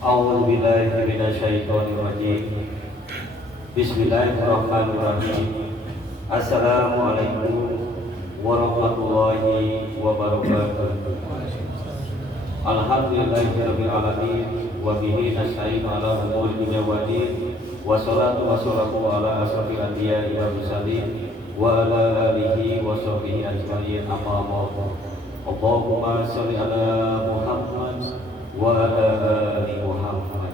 A'udzubillahi minasyaitonirrajim. Bismillahirrahmanirrahim. Assalamualaikum warahmatullahi wabarakatuh. Alhamdulillahirabbil alamin wa bihi nasta'inu ala umuri dunya waddin. Wassalatu wassalamu ala asrofil anbiya'i wal mursalin wa ala alihi wa sahbihi ajma'in, amma ba'du. Allahumma shalli ala Muhammad wa ala ali Muhammad.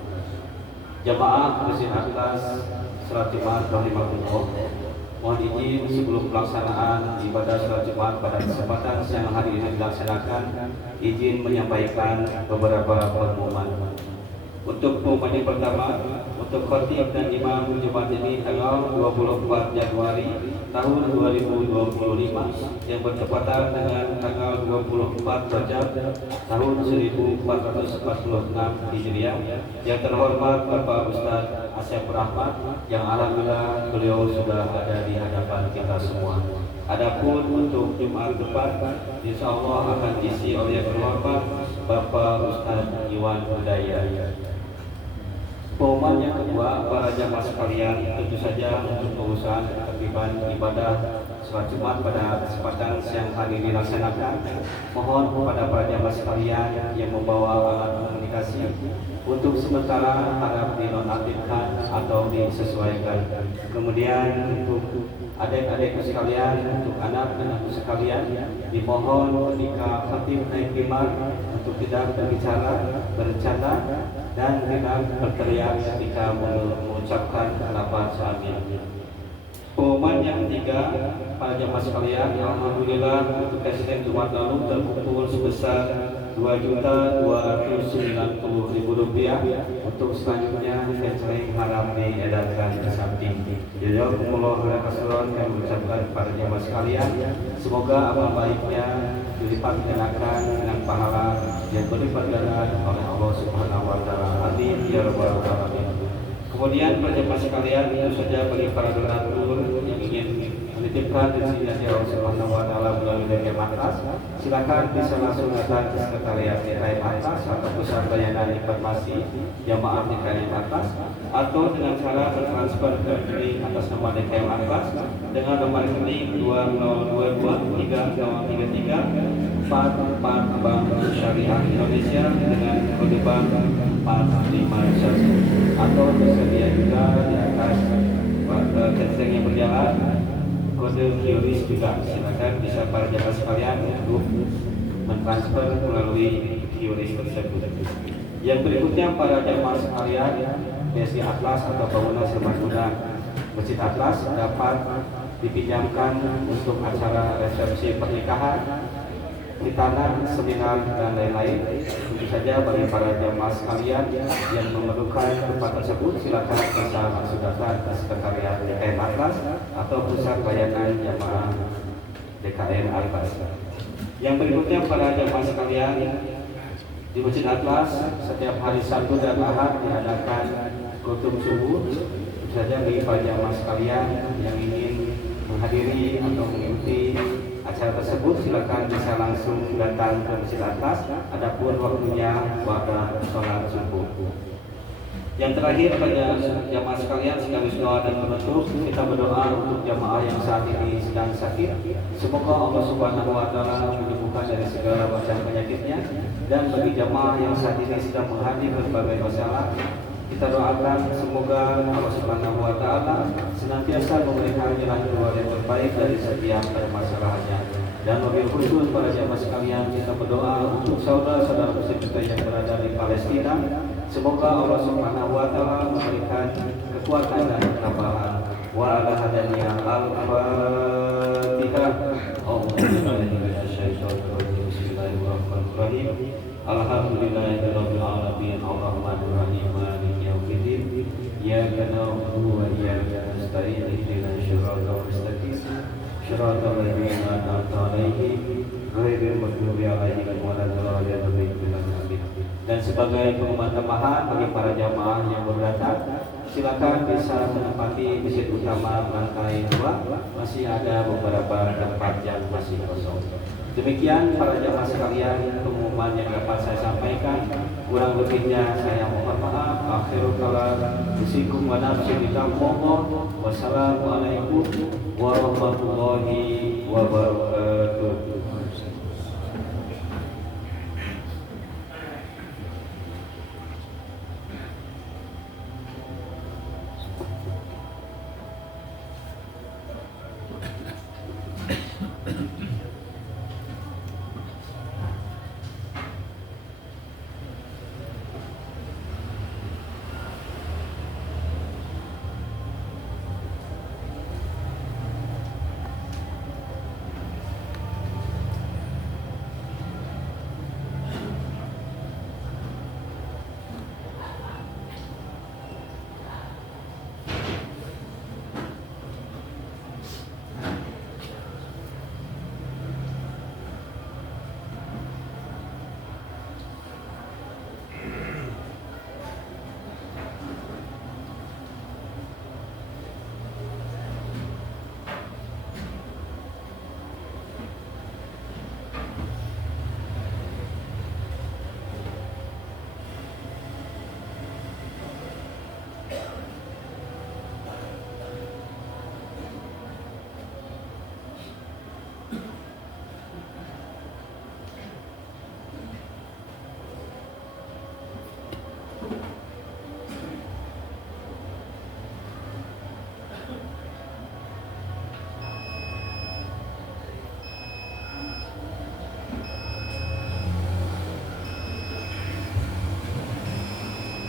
Jamaah Masjid Atlas Salat Jumat rahimahullah. Mohon izin sebelum pelaksanaan ibadah salat Jumat pada kesempatan siang hari ini dilaksanakan, izin menyampaikan beberapa pengumuman. Untuk pengumuman yang pertama, untuk khatib dan imam Jumat ini tanggal 24 Januari tahun 2025 yang bertepatan dengan tanggal 24 Rajab tahun 1446 Hijriah, yang terhormat Bapak Ustaz Asyafur Ahmad, yang alhamdulillah beliau sudah ada di hadapan kita semua. Adapun untuk Jumat depan, insya Allah akan diisi oleh yang terhormat Bapak Ustaz Iwan Hudaya. Pengumuman yang kedua, para jamaah sekalian, tentu saja untuk pengusahaan ketertiban ibadah salat Jumat pada kesempatan siang hari dilaksanakan, mohon kepada para jamaah sekalian yang membawa alat komunikasi untuk sementara harap dinonaktifkan atau disesuaikan. Kemudian untuk adik-adikku sekalian, untuk anak-anakku sekalian, dimohon ketika khatib naik mimbar untuk tidak berbicara, berencana, dan tidak berteriak ketika mengucapkan lafaz amin. Pengumuman yang ketiga, para jamaah sekalian, alhamdulillah untuk SDM Jumat lalu terkumpul sebesar Rp2.290.000. Untuk selanjutnya catering harap diedarkan ke samping. Jazakumullah khairan katsiran. Kami mengucapkan kepada jamaah sekalian, semoga amal baiknya dilipat gandakan dengan pahala yang berlipat ganda oleh Allah Subhanahu wa taala. Amin ya rabbal alamin. Kemudian para jemaah sekalian, itu saja bagi para donatur yang ingin menitipkan destinasi Allah Subhanahu wa taala melalui DKM Atlas, silakan bisa langsung datang ke sekretariat DKM Atlas atau pusat pelayanan informasi jamaah DKM Atlas, atau dengan cara bertransfer ke rekening atas nama DKM Atlas dengan nomor rekening 20223033 Bank Syariah Indonesia dengan kode bank 451, atau tersedia juga di atas catering yang berjalan kode QRIS juga. Silakan bisa para jamaah sekalian untuk mentransfer melalui QRIS tersebut. Yang berikutnya, para jamaah sekalian, BSD Atlas atau bangunan serbaguna Masjid Atlas dapat dipinjamkan untuk acara resepsi pernikahan, hitanan, seminar, dan lain-lain. Tentu saja bagi para jamaah sekalian yang memerlukan tempat tersebut, silakan bisa langsung datang ke sekretariat DKM Atlas atau pusat pelayanan jamaah DKM Atlas. Yang berikutnya, para jamaah sekalian, di Masjid Atlas setiap hari Sabtu dan Ahad diadakan khutbah subuh. Tentu saja bagi para jamaah sekalian yang ingin menghadiri atau mengikuti acara tersebut, silakan bisa langsung datang ke Masjid Atlas. Adapun waktunya pada sholat subuh. Yang terakhir, pada jamaah sekalian, sekaligus doa dan penutup, kita berdoa untuk jamaah yang saat ini sedang sakit. Semoga Allah Subhanahu wa taala menyembuhkan dari segala macam penyakitnya, dan bagi jamaah yang saat ini sedang menghadapi berbagai masalah, kita doakan semoga Allah Subhanahu wa taala senantiasa memberikan jalan keluar yang terbaik dari setiap permasalahannya. Dan wabil khusus para jamaah sekalian, kita berdoa untuk saudara-saudara muslim kita yang berada di Palestina. Semoga Allah Subhanahu wa taala memberikan kekuatan dan ketabahan. Wa ala hadaniya al-Fatihah. Bismillahirrahmanirrahim. Alhamdulillahirabbil alamin, arrahmanir rahim, maliki yaumiddin. Iyyaka na'budu wa iyyaka nasta'in, ihdinas siratal mustaqim, siratal ladzina an'amta 'alaihim, ghairil maghdubi 'alaihim waladdallin. Dan sebagai pengumuman tambahan bagi para jamaah yang baru datang, silakan bisa menempati masjid utama lantai 2. Masih ada beberapa tempat yang masih kosong. Demikian para jamaah sekalian pengumuman yang dapat saya sampaikan. Kurang lebihnya saya mohon maaf. Akhirul kalam. Usikum wa nafsi bitaqwallah. Wassalamualaikum warahmatullahi wabarakatuh.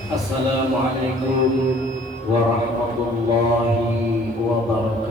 Assalamualaikum warahmatullahi wabarakatuh.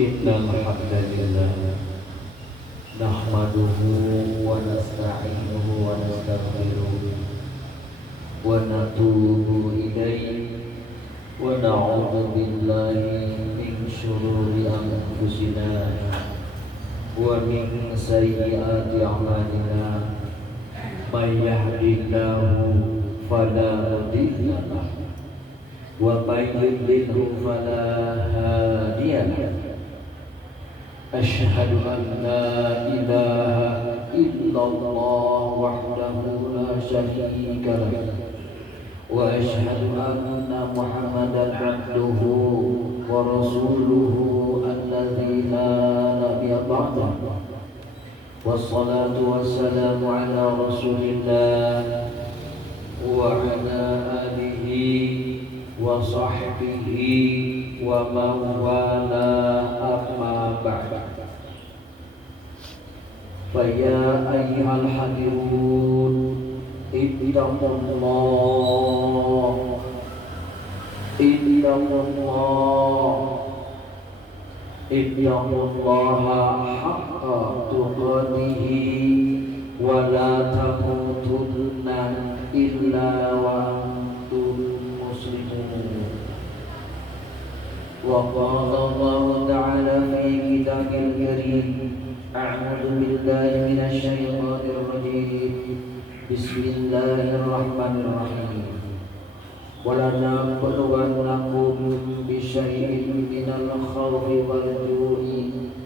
Innal hamdalillah nahmaduhu wa nasta'inuhu wa nastaghfiruh wa natubu ilayhi wa na'udzu billahi min shururi anfusina wa min sayyiati a'malina may yahdihillahu fala mudilla lahu wa may yudlilhu fala hadiya lahu. أشهد أن لا إله إلا الله وحده لا شريك له وأشهد أن محمدا عبده ورسوله الذي لا نبي بعده والصلاة والسلام على رسول الله وعلى آله وصحبه ومن والاه أما بعد فيا أيها الحاضرون اتقوا الله اتقوا الله اتقوا الله حق تقاته ولا تموتن إلا وأنتم مسلمون. وقال الله تعالى في كتابه الكريم أعوذ بالله من الشيطان الرجيم بسم الله الرحمن الرحيم ولنبلونكم بشيء من الخوف والجوع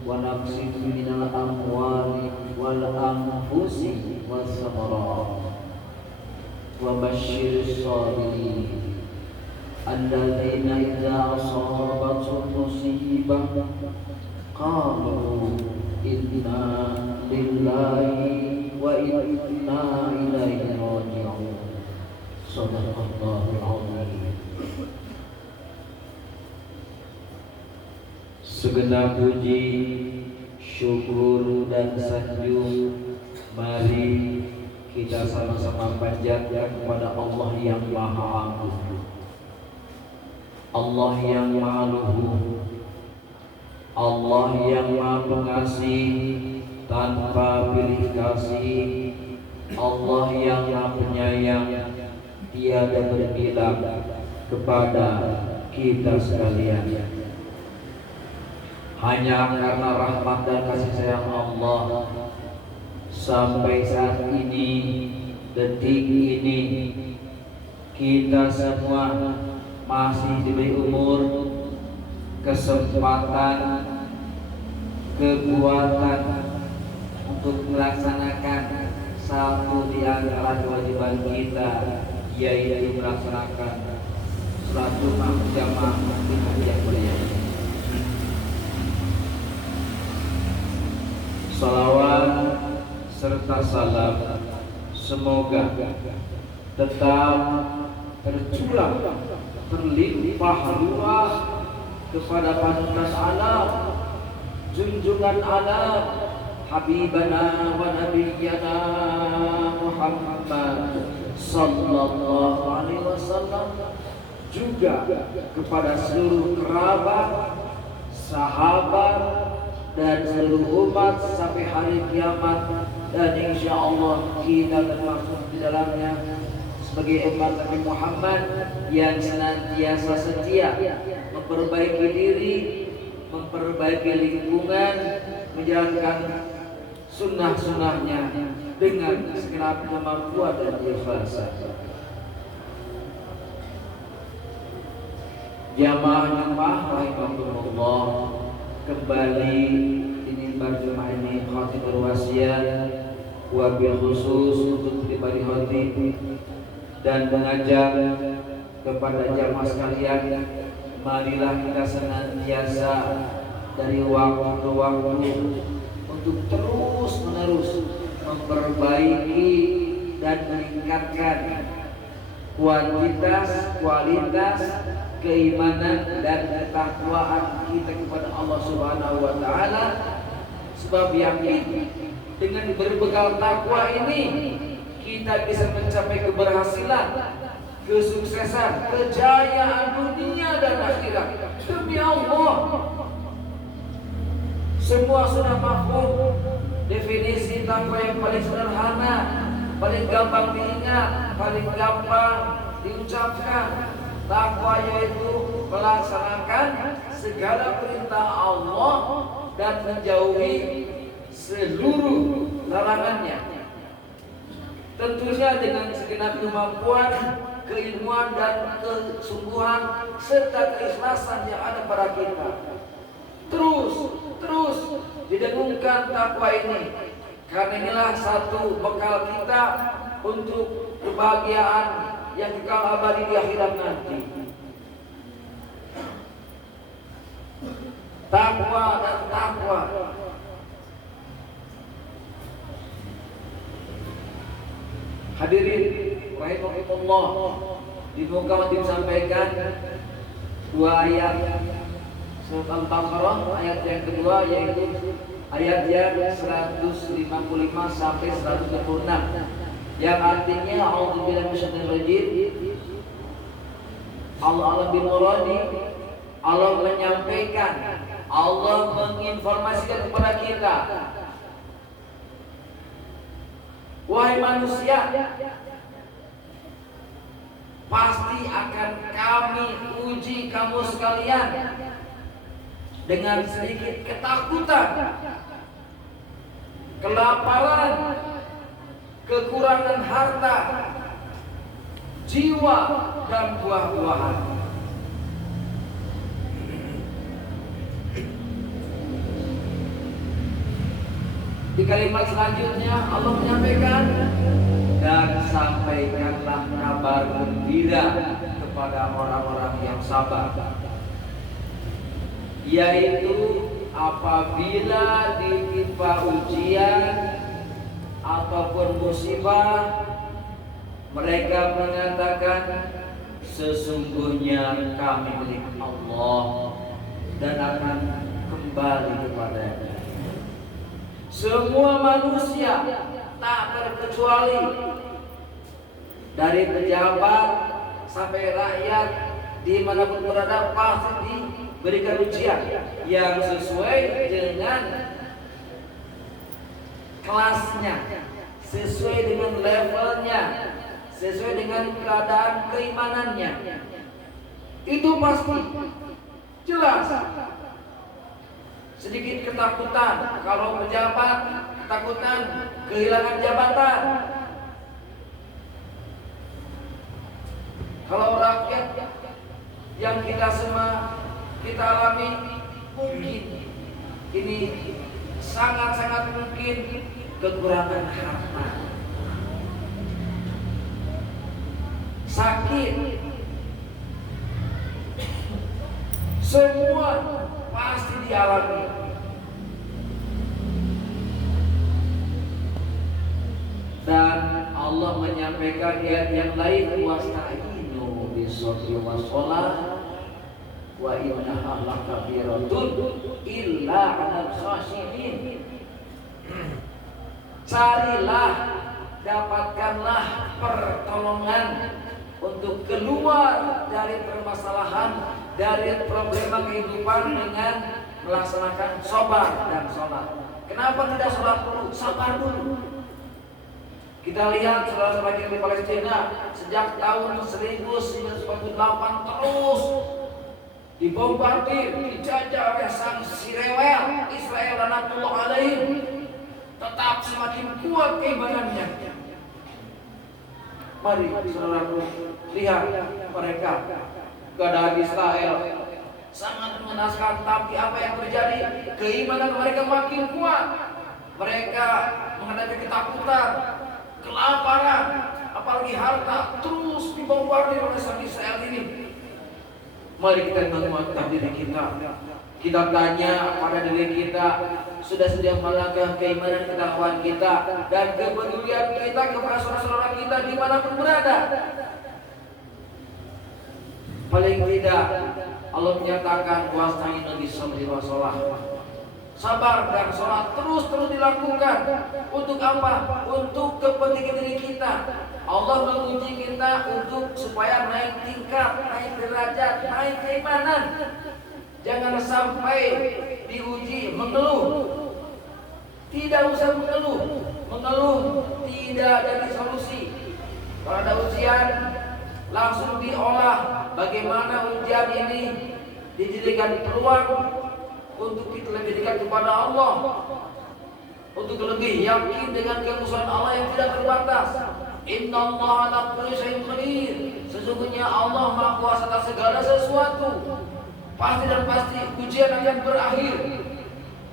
ونقص من الأموال والأنفس والثمرات وبشر الصابرين الذين إذا أصابتهم مصيبة قالوا إنا لله وإنا إليه راجعون. صدق الله العظيم. Segenap puji, syukur dan sanjung mari kita sama-sama panjatkan kepada Allah yang Maha Agung, Allah yang Maha Luhur, Allah yang Maha Pengasih tanpa pilih kasih, Allah yang Maha Penyayang tiada berbilang kepada kita sekalian. Hanya karena rahmat dan kasih sayang Allah sampai saat ini, detik ini, kita semua masih diberi umur, kesempatan, kekuatan untuk melaksanakan satu di antara kewajiban kita, yaitu melaksanakan sholat jamaah di hari yang mulia. Salawat serta salam semoga tetap tercurah terlimpah ruah kepada panutan alam, junjungan alam, habibana wa nabiyyana Muhammad Muhammad sallallahu alaihi wasallam, juga kepada seluruh kerabat, sahabat, dan seluruh umat sampai hari kiamat, dan insya Allah kita termasuk di dalamnya sebagai umat Nabi Muhammad yang senantiasa setia memperbaiki diri, memperbaiki lingkungan, menjalankan sunnah-sunnahnya dengan segenap kemampuan dan ikhlasan. Jamaah rahimakumullah, kembali ini berjemaah ini khatibul wasiat wabil khusus untuk pribadi khatib dan mengajak kepada jamaah sekalian, marilah kita senantiasa dari waktu ke waktu untuk terus menerus memperbaiki dan meningkatkan kualitas keimanan dan ketakwaan kita kepada Allah Subhanahu wa taala, sebab yakin dengan berbekal takwa ini kita bisa mencapai keberhasilan, kesuksesan, kejayaan dunia dan akhirat. Demi Allah, semua sudah mafhum. Definisi takwa yang paling sederhana, paling gampang diingat, paling gampang diucapkan. Takwa yaitu melaksanakan segala perintah Allah dan menjauhi seluruh larangannya. Tentunya dengan segenap kemampuan, keilmuan dan kesungguhan serta keikhlasan yang ada pada kita. Terus didengungkan takwa ini, karena inilah satu bekal kita untuk kebahagiaan yang kekal abadi di akhirat nanti. Takwa dan takwa. Hadirin rahimahumullah, di muka disampaikan dua ayat surat Al-Baqarah, ayat yang kedua yaitu ayat yang 155 sampai 156, yang artinya a'udzubillahi minasyaitonir rajim. Allah bin Muradi, Allah menyampaikan, Allah menginformasikan kepada kita, wahai manusia, pasti akan kami uji kamu sekalian dengan sedikit ketakutan, kelaparan, kekurangan harta, jiwa, dan buah-buahan. Di kalimat selanjutnya Allah menyampaikan, dan sampaikanlah kabar gembira kepada orang-orang yang sabar, yaitu apabila ditimpa ujian ataupun musibah, mereka mengatakan, sesungguhnya kami milik Allah dan akan kembali kepada-Nya. Semua manusia tak terkecuali, dari pejabat sampai rakyat dimanapun berada, pasti diberikan ujian yang sesuai dengan kelasnya, sesuai dengan levelnya, sesuai dengan keadaan keimanannya. Itu pasti jelas. Sedikit ketakutan kalau pejabat, ketakutan kehilangan jabatan. Kalau rakyat yang kita semua kita alami, mungkin ini sangat-sangat mungkin kekurangan harta, sakit, semua pasti dialami. Dan Allah menyampaikan ayat yang lain, wasta'inu bis-sabri was-shalah wa innaha lakabiratun illa 'alal khashiyin. Carilah dapatkanlah pertolongan untuk keluar dari permasalahan, dari problema kehidupan dengan melaksanakan sabar dan sholat. Kenapa tidak sholat dulu? Sabar dulu. Kita lihat saudara-saudara kita di Palestina sejak tahun 1948 terus dibombardir, dijajah oleh sang si rewel Israel lanatullah alaihim, tetap semakin kuat keimanannya. Mari saudaraku lihat mereka, keadaan Israel sangat mengenaskan, tapi apa yang terjadi? Keimanan mereka makin kuat. Mereka menghadapi ketakutan, kelaparan, apalagi harta terus dibombardir oleh sang Israel ini. Mari kita menguatkan diri kita. Kita tanya pada diri kita, sudah sedia manakah keimanan ketakwaan kita dan kepedulian kita kepada saudara-saudara kita dimanapun berada. Paling tidak Allah menyatakan wasta'inu bis-sabri was-shalah. Sabar dan sholat terus dilakukan. Untuk apa? Untuk kepentingan diri kita. Allah menguji kita untuk supaya naik tingkat, naik derajat, naik keimanan. Jangan sampai diuji mengeluh. Tidak usah mengeluh. Mengeluh tidak jadi solusi. Kalau ada ujian, langsung diolah bagaimana ujian ini dijadikan peluang untuk kita lebih dekat kepada Allah, untuk lebih yakin dengan kekuasaan Allah yang tidak terbatas. Innallaha ala kulli syai'in qadir. Sesungguhnya Allah Maha Kuasa atas segala sesuatu. Pasti dan pasti ujian akan berakhir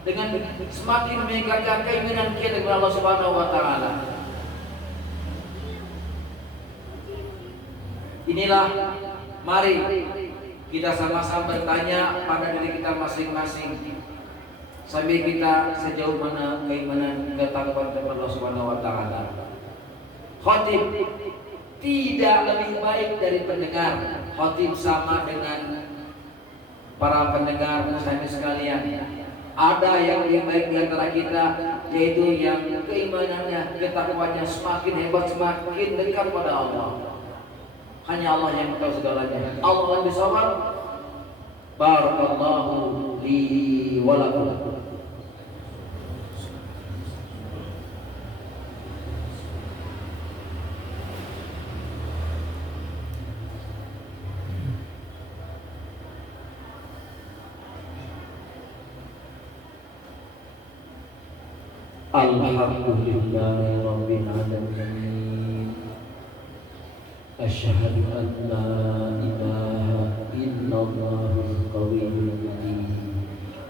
dengan semakin meningkatkan keimanan kita kepada Allah Subhanahu wa taala. Inilah, mari kita sama-sama bertanya pada diri kita masing-masing, sampai kita sejauh mana keimanan ketakwaan kepada Allah Subhanahu wa taala. Khatib tidak lebih baik dari pendengar. Khatib sama dengan para pendengar muslimin sekalian. Ada yang lebih baik di antara kita, yaitu yang keimanannya, ketakwaannya semakin hebat, semakin dekat pada Allah. Hanya Allah yang tahu segalanya. Allah yang bisawab. Barakallahu li wa lakum. Alhamdulillahi rabbil alamin. Asyhadu an la ilaha illallahul qawiyyul qadim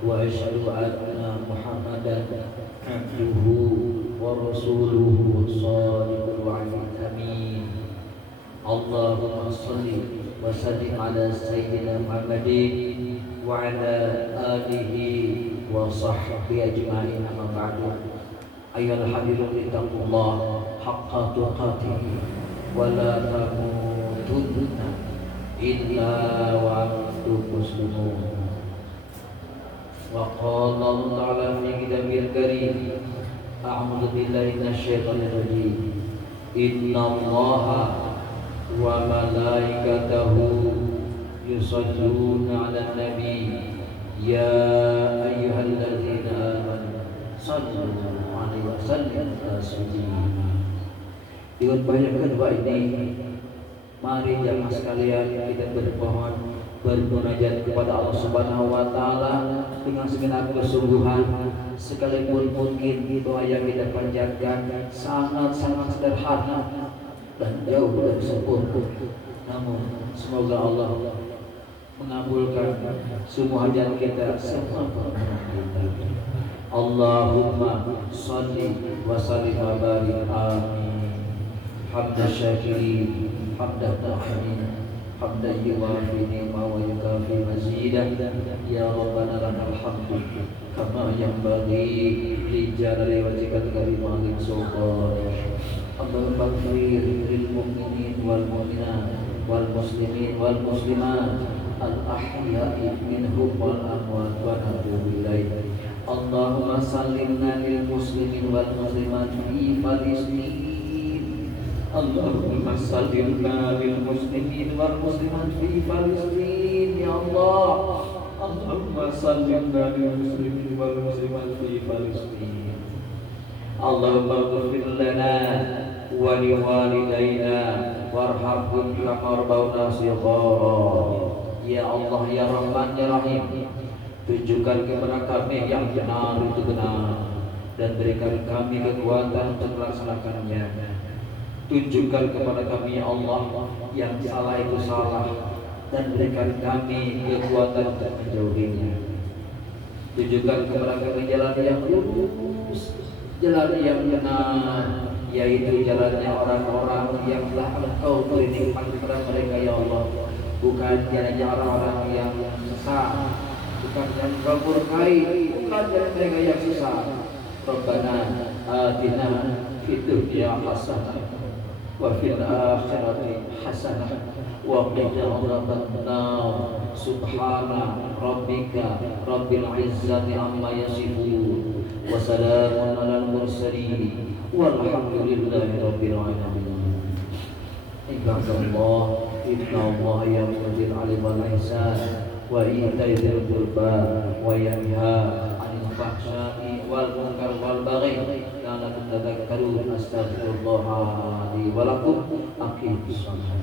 wa asyhadu anna Muhammadan abduhu wa rasuluhu shadiqul wa'dil amin. Allahumma shalli wa sallim ala sayyidina Muhammadin wa ala alihi wa sahbihi ajma'in, amma ba'du. Ayyuhal hadirun ittaqullah haqqa tuqatih wa la tamutunna illa wa antum muslimun. Wa qala Allah ta'ala fi kitabil karim, a'udzu billahi minasyaitonir rajim. Innallaha wa malaikatahu yusholluna 'alan nabi ya ayyuhalladzina amanu shallu alaihi wasallam taslima. Diupayakan doa ini, mari jamaah sekalian kita bermohon, bermunajat kepada Allah Subhanahu wa taala dengan segenap kesungguhan, sekalipun mungkin doa yang kita panjatkan sangat-sangat sederhana dan jauh dari sempurna. Namun semoga Allah mengabulkan semua hajat kita, semua permohonan kita. Allahumma shalli wa sallim wa barik, amin. Hamdan syakirin, hamdan tahmid, hamdan yuwafi ni'ma wa yukafi mazidah. Ya Rabbana lakal hamdu kama yanbaghi li jalali wajhika karimil sultan. Allahumma ighfir lil mu'minin wal mu'minat wal muslimin wal muslimat al ahya'i minhum wal amwat wa natubu ilaik. Allahumma sallimna lil muslimin wal muslimat fi Palestin اللهم سلمنا للمسلمين والمسلمات في فلسطين يا الله اللهم سلمنا للمسلمين والمسلمات في فلسطين اللهم اغفر لنا ولوالدينا وارحمهم كما ربونا صغارا ya Allah ya Rahman ya Rahim tunjukkan kepada kami yang benar itu benar dan berikan kami kekuatan untuk melaksanakannya. Tunjukkan kepada kami ya Allah yang salah itu salah dan berikan kami kekuatan untuk menjauhinya. Tunjukkan kepada kami jalan yang lurus, jalan yang benar, yaitu jalannya orang-orang yang telah Engkau beri nikmat kepada mereka ya Allah. Bukan jalannya orang-orang yang sesat, bukan yang Engkau murkai, bukan jalan mereka yang sesat. Rabbana atina fid dunya hasanah wa fil akhirati hasanah wa qina adzabannar. Subhana rabbika rabbil izzati amma yasifun wa salamun alal mursalin walhamdulillahi rabbil alamin. Ibadallah, inna Allah ya'muru bil 'adli wal ihsan wa ita'i dzil qurba wa yanha 'anil fahsya'i wal munkar wal baghi la'allakum tadhakkarun. Astaghfirullah li wa lakum. Aqimus shalah.